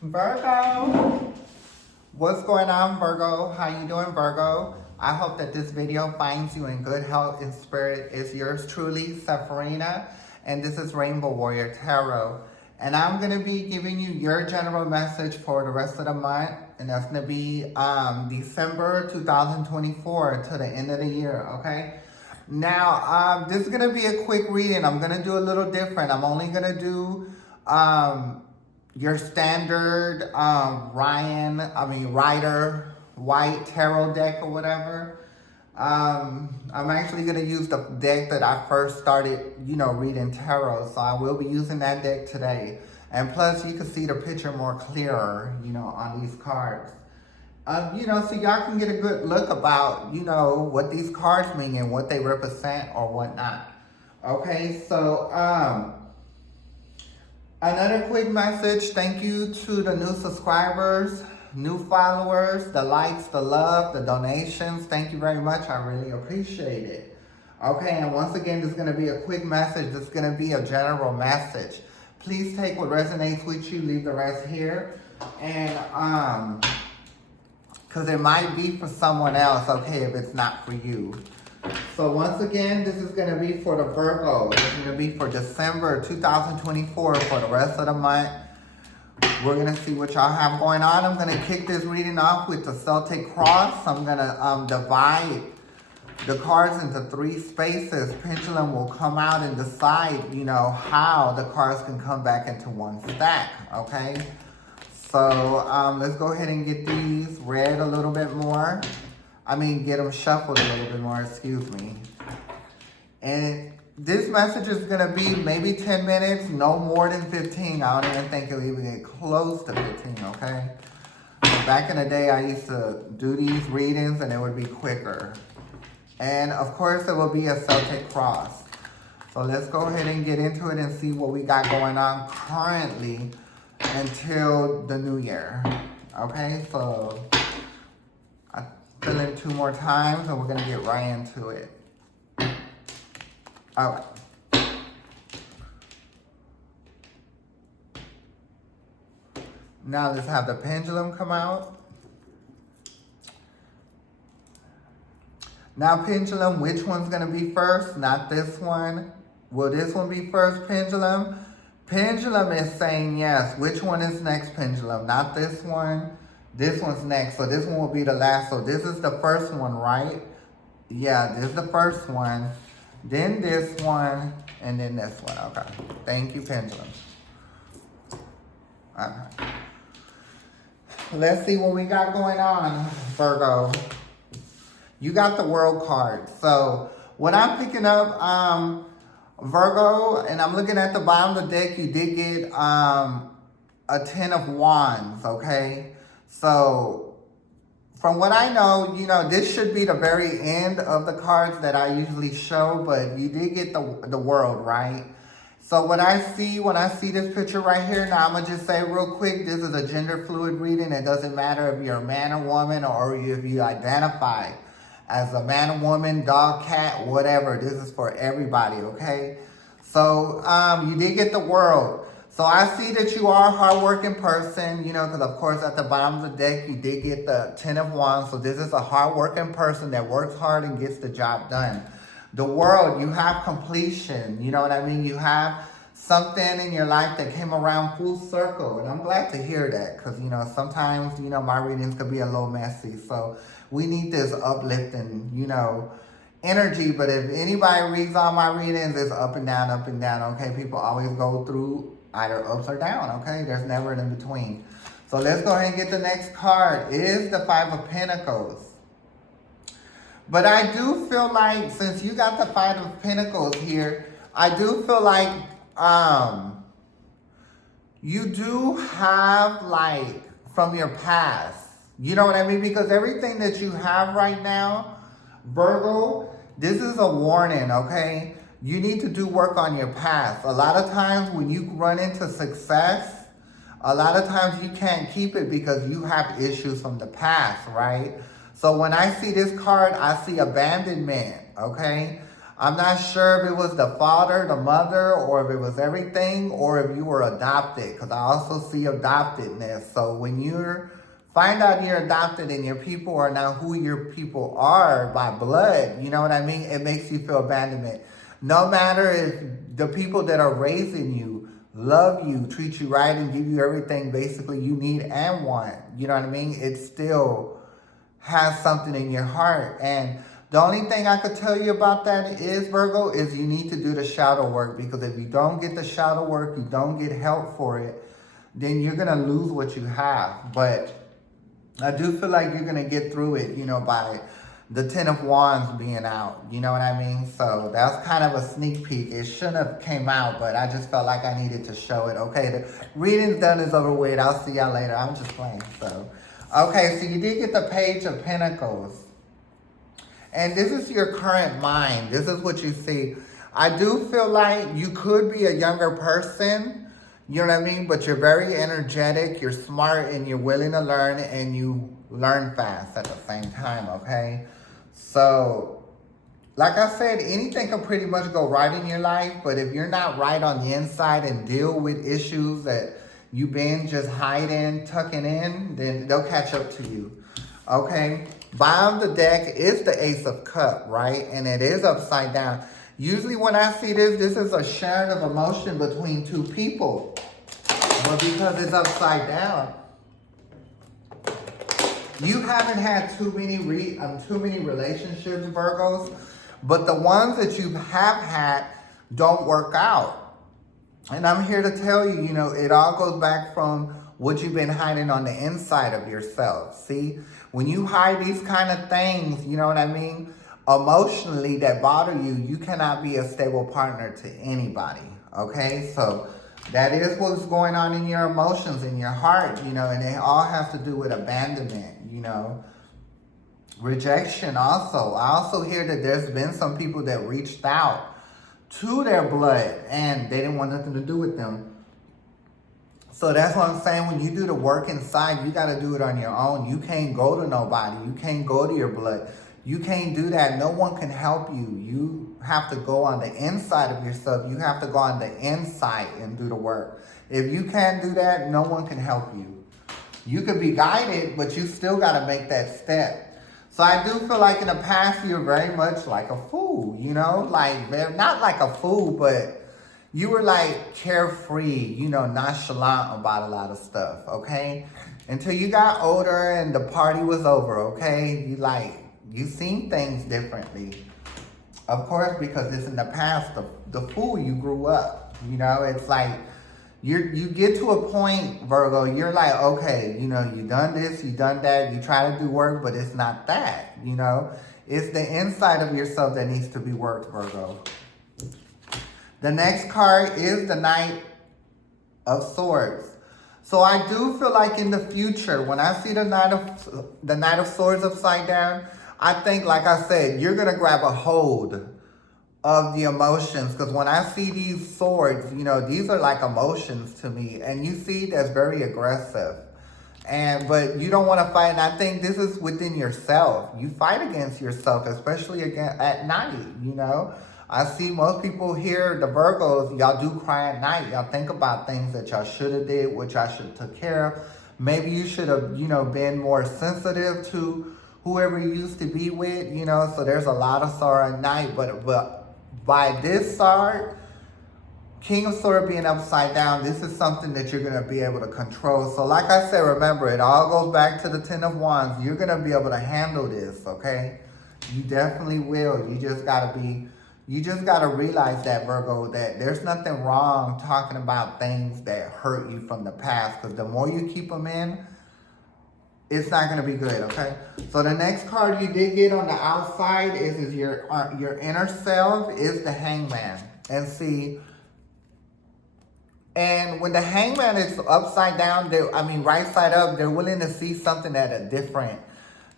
Virgo, what's going on, Virgo? How you doing, Virgo? I hope that this video finds you in good health and spirit. It's yours truly, Sephirina, and this is Rainbow Warrior Tarot. And I'm going to be giving you your general message for the rest of the month, and that's going to be December 2024 to the end of the year, okay? Now, this is going to be a quick reading. I'm going to do a little different. I'm only going to do your standard Rider White tarot deck or whatever. I'm actually going to use the deck that I first started, reading tarot. So I will be using that deck today. And plus, you can see the picture more clearer, on these cards. So y'all can get a good look about, what these cards mean and what they represent or whatnot. Okay, so another quick message. Thank you to the new subscribers, new followers, the likes, the love, the donations. Thank you very much. I really appreciate it. Okay, and once again, this is going to be a quick message. This is going to be a general message. Please take what resonates with you, leave the rest here. And, because it might be for someone else, okay, if it's not for you. So once again, this is going to be for the Virgo. It's going to be for December 2024 for the rest of the month. We're going to see what y'all have going on. I'm going to kick this reading off with the Celtic cross. I'm going to divide the cards into 3 spaces. Pendulum will come out and decide, how the cards can come back into one stack, okay? So let's go ahead and get these read a little bit more. Get them shuffled a little bit more, excuse me. And this message is going to be maybe 10 minutes, no more than 15. I don't even think it'll even get close to 15, okay? Back in the day, I used to do these readings and it would be quicker. And of course, it will be a Celtic cross. So let's go ahead and get into it and see what we got going on currently until the new year. Okay, so I fill in 2 more times and we're going to get right into it. All right. Now let's have the pendulum come out. Now pendulum, which one's going to be first? Not this one. Will this one be first, pendulum? Pendulum is saying yes. Which one is next, pendulum? Not this one. This one's next. So this one will be the last. So this is the first one, right? Yeah, this is the first one. Then this one. And then this one. Okay. Thank you, pendulum. Okay. Let's see what we got going on, Virgo. You got the World card. So what I'm picking up, Virgo, and I'm looking at the bottom of the deck, you did get a 10 of Wands, okay? So from what I know, this should be the very end of the cards that I usually show, but you did get the World, right? So what I see when I see this picture right here, now I'm going to just say real quick, this is a gender fluid reading. It doesn't matter if you're a man or woman or if you identify as a man or woman, dog, cat, whatever. This is for everybody, okay? So you did get the World. So I see that you are a hardworking person, because of course at the bottom of the deck, you did get the 10 of Wands. So this is a hardworking person that works hard and gets the job done. The World, you have completion, you know what I mean? You have something in your life that came around full circle. And I'm glad to hear that because, sometimes, my readings could be a little messy. So we need this uplifting, energy. But if anybody reads all my readings, it's up and down, okay? People always go through either ups or down, okay? There's never an in-between. So let's go ahead and get the next card. It is the 5 of Pentacles. But I do feel like, since you got the 5 of Pentacles here, I do feel like you do have, from your past. You know what I mean? Because everything that you have right now, Virgo, this is a warning, okay? You need to do work on your past. A lot of times when you run into success, a lot of times you can't keep it because you have issues from the past, right? So when I see this card, I see abandonment, okay? I'm not sure if it was the father, the mother, or if it was everything, or if you were adopted, because I also see adoptedness. So when you find out you're adopted and your people are now who your people are by blood, you know what I mean? It makes you feel abandonment. No matter if the people that are raising you love you, treat you right, and give you everything basically you need and want, you know what I mean? It still has something in your heart. And the only thing I could tell you about that is, Virgo, is you need to do the shadow work, because if you don't get the shadow work, you don't get help for it, then you're going to lose what you have. But I do feel like you're going to get through it, you know, by the 10 of Wands being out. You know what I mean? So that's kind of a sneak peek. It shouldn't have came out, but I just felt like I needed to show it. Okay, the reading's done, is over with. I'll see y'all later. I'm just playing. So, okay, so you did get the Page of Pentacles. And this is your current mind. This is what you see. I do feel like you could be a younger person, you know what I mean? But you're very energetic, you're smart, and you're willing to learn, and you learn fast at the same time, okay? So, like I said, anything can pretty much go right in your life, but if you're not right on the inside and deal with issues that you've been just hiding, tucking in, then they'll catch up to you, okay? Bottom of the deck is the Ace of Cups, right? And it is upside down. Usually when I see this, this is a sharing of emotion between two people. But because it's upside down, you haven't had too many relationships, Virgos. But the ones that you have had don't work out. And I'm here to tell you, you know, it all goes back from what you've been hiding on the inside of yourself. See? When you hide these kind of things, you know what I mean, emotionally that bother you, you cannot be a stable partner to anybody, okay? So that is what's going on in your emotions, in your heart, you know, and it all has to do with abandonment, you know. Rejection also. I also hear that there's been some people that reached out to their blood and they didn't want nothing to do with them. So that's what I'm saying. When you do the work inside, you got to do it on your own. You can't go to nobody. You can't go to your blood. You can't do that. No one can help you. You have to go on the inside of yourself. You have to go on the inside and do the work. If you can't do that, no one can help you. You could be guided, but you still got to make that step. So I do feel like in the past, you're very much like a fool, you know? Like, not like a fool, but you were like carefree, you know, nonchalant about a lot of stuff, okay? Until you got older and the party was over, okay? You seen things differently. Of course, because it's in the past, the fool you grew up, you know? It's like, you get to a point, Virgo, you're like, okay, you know, you done this, you done that, you try to do work, but it's not that, you know? It's the inside of yourself that needs to be worked, Virgo. The next card is the Knight of Swords. So I do feel like in the future, when I see the Knight of Swords upside down, I think, like I said, you're going to grab a hold of the emotions. Because when I see these swords, you know, these are like emotions to me. And you see that's very aggressive. But you don't want to fight. And I think this is within yourself. You fight against yourself, especially at night, you know. I see most people here, the Virgos, y'all do cry at night. Y'all think about things that y'all should have did, which I should have took care of. Maybe you should have, you know, been more sensitive to whoever you used to be with, you know. So there's a lot of sorrow at night. But by this card, King of Swords being upside down, this is something that you're going to be able to control. So like I said, remember, it all goes back to the 10 of Wands. You're going to be able to handle this, okay? You definitely will. You just got to realize that, Virgo, that there's nothing wrong talking about things that hurt you from the past. Because the more you keep them in, it's not going to be good, okay? So the next card you did get on the outside is your inner self is the Hangman. And see, and when the Hangman is upside down, right side up, they're willing to see something at a different,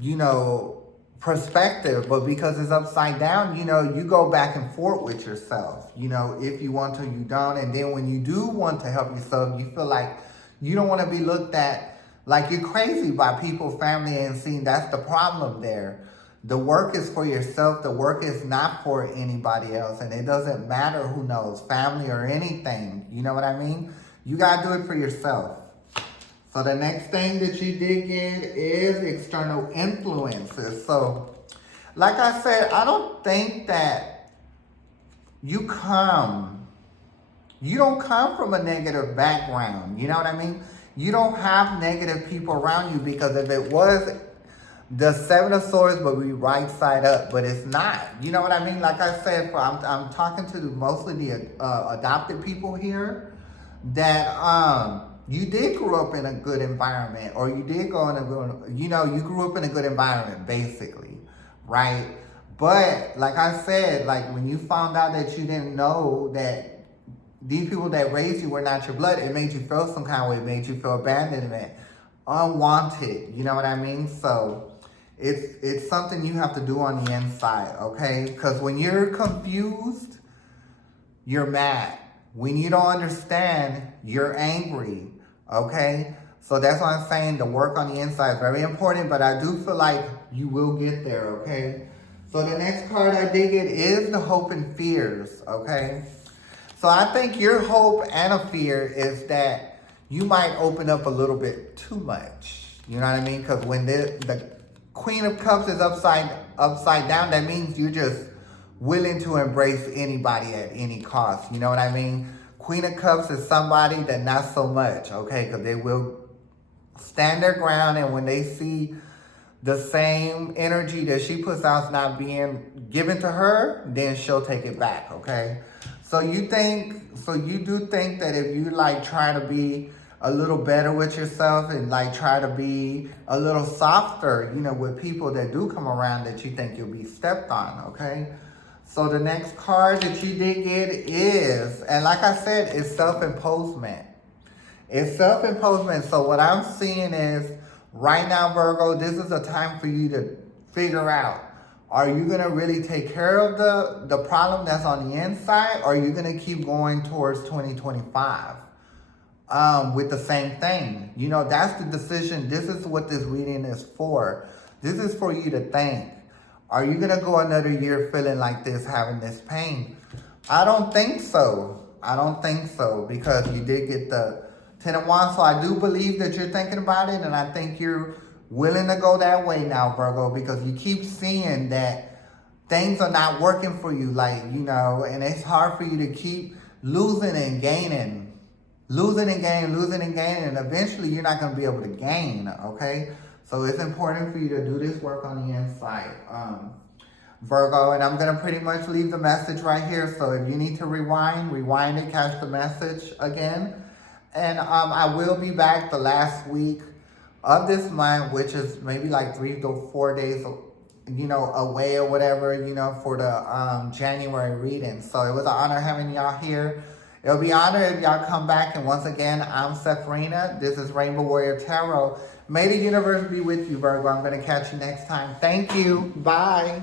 you know, perspective. But because it's upside down, you know, you go back and forth with yourself. You know, if you want to, you don't. And then when you do want to help yourself, you feel like you don't want to be looked at like you're crazy by people, family, and seeing that's the problem there. The work is for yourself. The work is not for anybody else. And it doesn't matter who knows, family or anything. You know what I mean? You got to do it for yourself. So the next thing that you did get is external influences. So, like I said, I don't think that you don't come from a negative background. You know what I mean? You don't have negative people around you, because if it was the Seven of Swords would be right side up, but it's not. You know what I mean? Like I said, I'm talking to mostly the adopted people here, that you did grow up in a good environment, or you did go in a good, you grew up in a good environment, basically, right? But like I said, like when you found out that you didn't know that these people that raised you were not your blood, it made you feel some kind of way. It made you feel abandonment, unwanted. You know what I mean? So it's something you have to do on the inside, okay? Because when you're confused, you're mad. When you don't understand, you're angry, okay? So that's why I'm saying the work on the inside is very important, but I do feel like you will get there, okay? So the next card I did get is the hope and fears, okay? So I think your hope and a fear is that you might open up a little bit too much. You know what I mean? Because when the Queen of Cups is upside down, that means you're just willing to embrace anybody at any cost. You know what I mean? Queen of Cups is somebody that not so much, okay? Because they will stand their ground, and when they see the same energy that she puts out is not being given to her, then she'll take it back, okay? So you do think that if you like try to be a little better with yourself and like try to be a little softer, with people that do come around, that you think you'll be stepped on, okay? So the next card that you did get is, and like I said, it's self-imposement. It's self-imposement. So what I'm seeing is, right now, Virgo, this is a time for you to figure out, are you going to really take care of the problem that's on the inside, or are you going to keep going towards 2025 with the same thing? That's the decision. This is what this reading is for. This is for you to think. Are you going to go another year feeling like this, having this pain? I don't think so. I don't think so, because you did get the Ten of Wands. So I do believe that you're thinking about it, and I think you're willing to go that way now, Virgo, because you keep seeing that things are not working for you, and it's hard for you to keep losing and gaining. Losing and gaining, and eventually you're not going to be able to gain, okay? So it's important for you to do this work on the inside, Virgo, and I'm going to pretty much leave the message right here. So if you need to rewind it, catch the message again. And I will be back the last week of this month, which is maybe like 3 to 4 days, away or whatever, for the January reading. So it was an honor having y'all here. It'll be an honor if y'all come back. And once again, I'm Sepharina. This is Rainbow Warrior Tarot. May the universe be with you, Virgo. I'm going to catch you next time. Thank you. Bye.